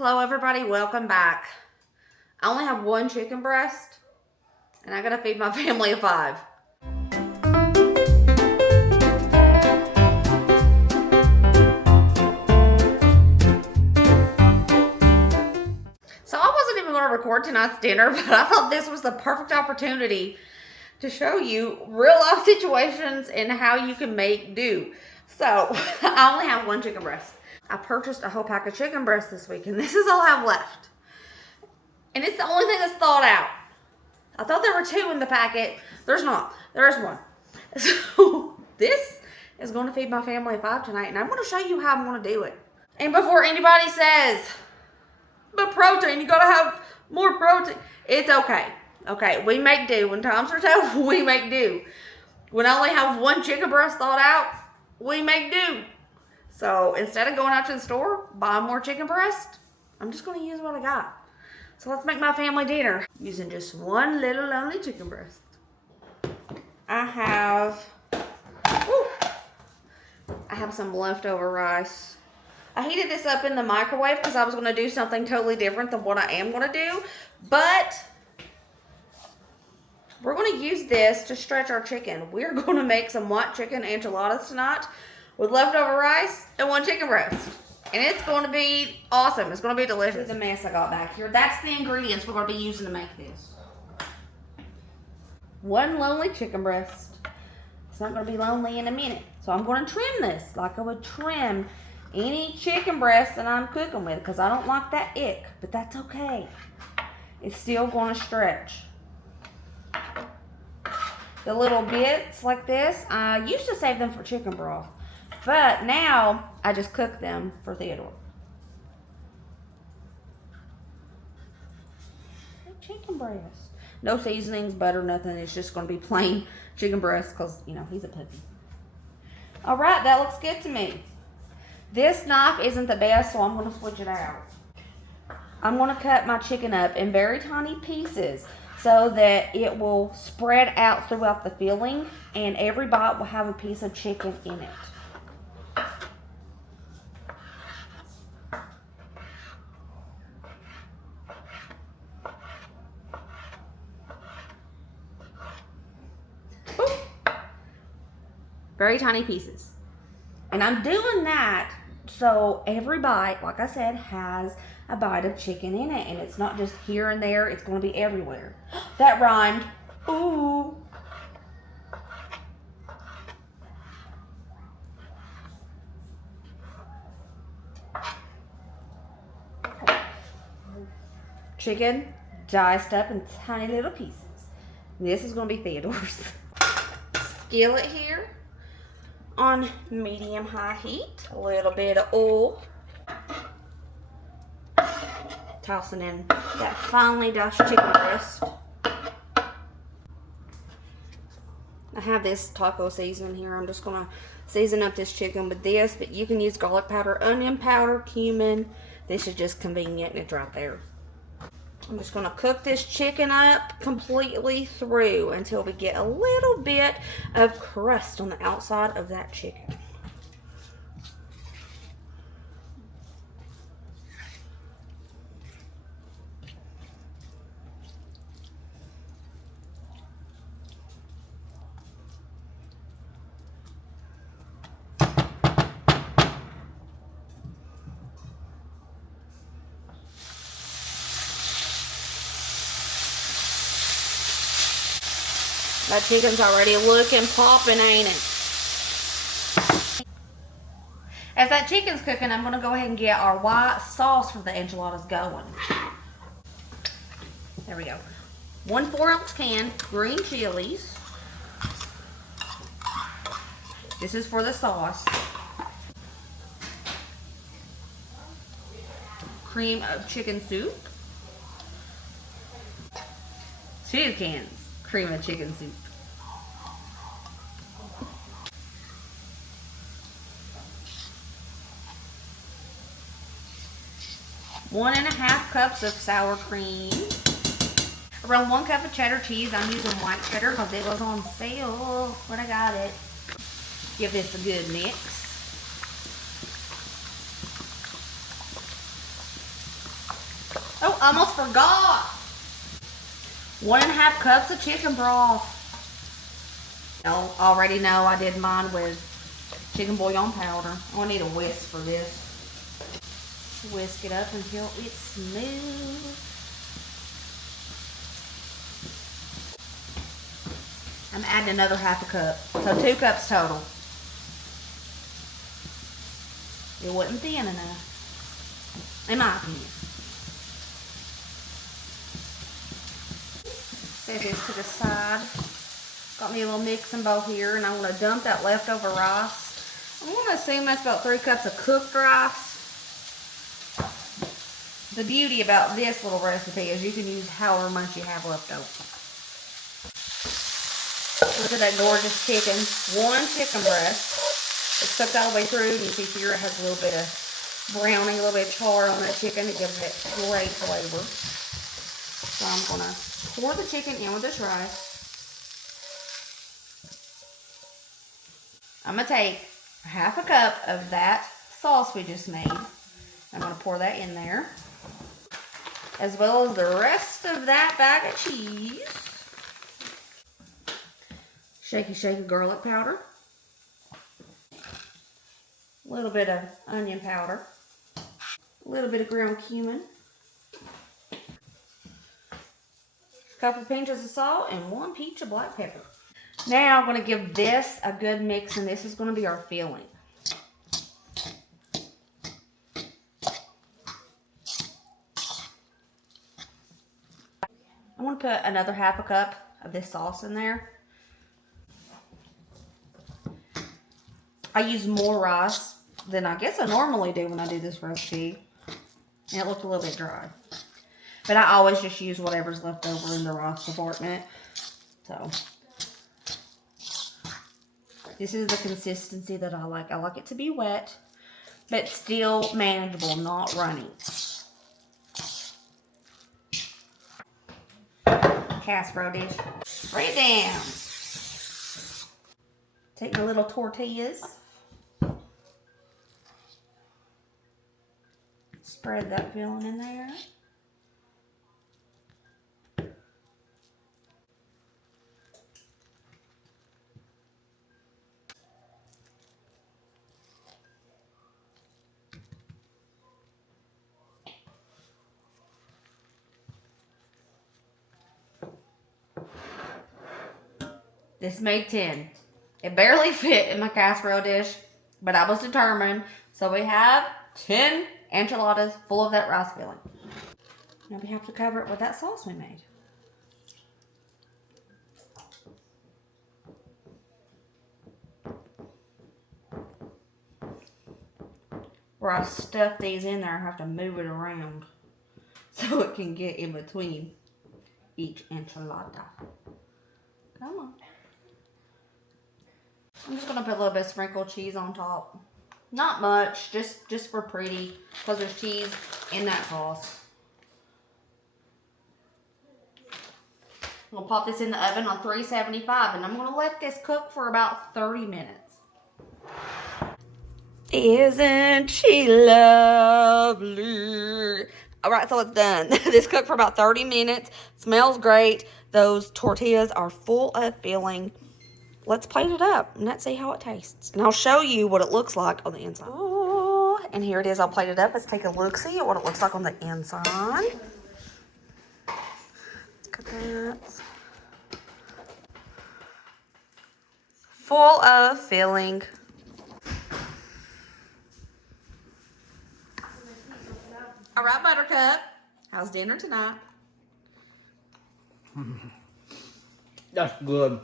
Hello everybody, welcome back. I only have one chicken breast and I gotta feed my family of 5. So I wasn't even gonna record tonight's dinner, but I thought this was the perfect opportunity to show you real life situations and how you can make do. So I only have one chicken breast. I purchased a whole pack of chicken breast this week and this is all I have left. And it's the only thing that's thawed out. I thought there were 2 in the packet. There's not. There's 1. So this is going to feed my family of 5 tonight. And I'm going to show you how I'm going to do it. And before anybody says, but protein, you got to have more protein. It's okay. Okay, we make do. When times are tough, we make do. When I only have 1 chicken breast thawed out, we make do. So instead of going out to the store, buying more chicken breast, I'm just going to use what I got. So let's make my family dinner using just 1 little lonely chicken breast. I have some leftover rice. I heated this up in the microwave because I was going to do something totally different than what I am going to do. But we're going to use this to stretch our chicken. We're going to make some white chicken enchiladas tonight with leftover rice and 1 chicken breast. And it's going to be awesome. It's going to be delicious. The mess I got back here. That's the ingredients we're going to be using to make this. 1 lonely chicken breast. It's not going to be lonely in a minute. So I'm going to trim this like I would trim any chicken breast that I'm cooking with. Because I don't like that ick. But that's okay. It's still going to stretch. The little bits like this, I used to save them for chicken broth. But now, I just cook them for Theodore. Chicken breast. No seasonings, butter, nothing. It's just going to be plain chicken breast because, you know, he's a puppy. Alright, that looks good to me. This knife isn't the best, so I'm going to switch it out. I'm going to cut my chicken up in very tiny pieces so that it will spread out throughout the filling and every bite will have a piece of chicken in it. Very tiny pieces. And I'm doing that so every bite, like I said, has a bite of chicken in it. And it's not just here and there. It's going to be everywhere. That rhymed. Ooh. Chicken diced up in tiny little pieces. This is going to be Theodore's. Skillet here on medium-high heat. A little bit of oil. Tossing in that finely diced chicken breast. I have this taco seasoning here. I'm just going to season up this chicken with this, but you can use garlic powder, onion powder, cumin. This is just convenient and it's right there. I'm just going to cook this chicken up completely through until we get a little bit of crust on the outside of that chicken. That chicken's already looking popping, ain't it? As that chicken's cooking, I'm going to go ahead and get our white sauce for the enchiladas going. There we go. 1 4-ounce can, green chilies. This is for the sauce. Cream of chicken soup. 2 cans. Cream of chicken soup. One and a half cups of sour cream. Around 1 cup of cheddar cheese. I'm using white cheddar because it was on sale when I got it. Give this a good mix. almost forgot. 1.5 cups of chicken broth. You already know I did mine with chicken bouillon powder. I'm gonna need a whisk for this. Whisk it up until it's smooth. I'm adding another 1/2 cup, so 2 cups total. It wasn't thin enough, in my opinion. Set this to the side. Got me a little mixing bowl here, and I'm going to dump that leftover rice. I'm going to assume that's about 3 cups of cooked rice. The beauty about this little recipe is you can use however much you have left over. Look at that gorgeous chicken. 1 chicken breast. It's cooked all the way through. You can see here it has a little bit of browning, a little bit of char on that chicken. It gives it great flavor. So I'm going to pour the chicken in with this rice. I'm going to take 1/2 cup of that sauce we just made. I'm going to pour that in there, as well as the rest of that bag of cheese. Shaky, shaky garlic powder. A little bit of onion powder. A little bit of ground cumin. A couple pinches of salt and 1 pinch of black pepper. Now I'm going to give this a good mix, and this is going to be our filling. I'm going to put another 1/2 cup of this sauce in there. I use more rice than I guess I normally do when I do this recipe. And it looked a little bit dry. But I always just use whatever's left over in the rice department. So this is the consistency that I like. I like it to be wet, but still manageable, not runny. Casserole dish. Spray it down. Take my little tortillas. Spread that filling in there. This made 10. It barely fit in my casserole dish, but I was determined. So we have 10 enchiladas full of that rice filling. Now we have to cover it with that sauce we made. Where I stuff these in there, I have to move it around so it can get in between each enchilada. Come on. I'm just going to put a little bit of sprinkled cheese on top. Not much, just for pretty, because there's cheese in that sauce. I'm going to pop this in the oven on 375, and I'm going to let this cook for about 30 minutes. Isn't she lovely? All right, so it's done. This cooked for about 30 minutes. Smells great. Those tortillas are full of filling. Let's plate it up and let's see how it tastes. And I'll show you what it looks like on the inside. Oh, and here it is. I'll plate it up. Let's take a look-see at what it looks like on the inside. Look at that. Full of filling. All right, Buttercup. How's dinner tonight? That's good.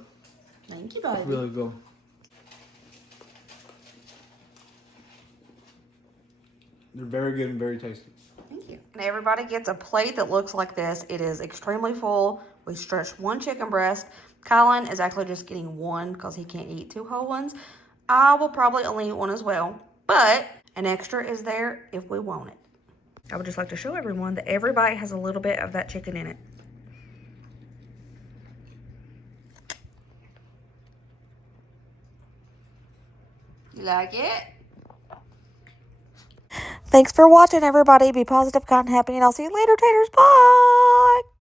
Thank you, baby. Really good. They're very good and very tasty. Thank you. And everybody gets a plate that looks like this. It is extremely full. We stretched 1 chicken breast. Colin is actually just getting 1 because he can't eat 2 whole ones. I will probably only eat 1 as well, but an extra is there if we want it. I would just like to show everyone that every bite has a little bit of that chicken in it. You like it? Thanks for watching, everybody. Be positive, kind, and happy, and I'll see you later, taters. Bye.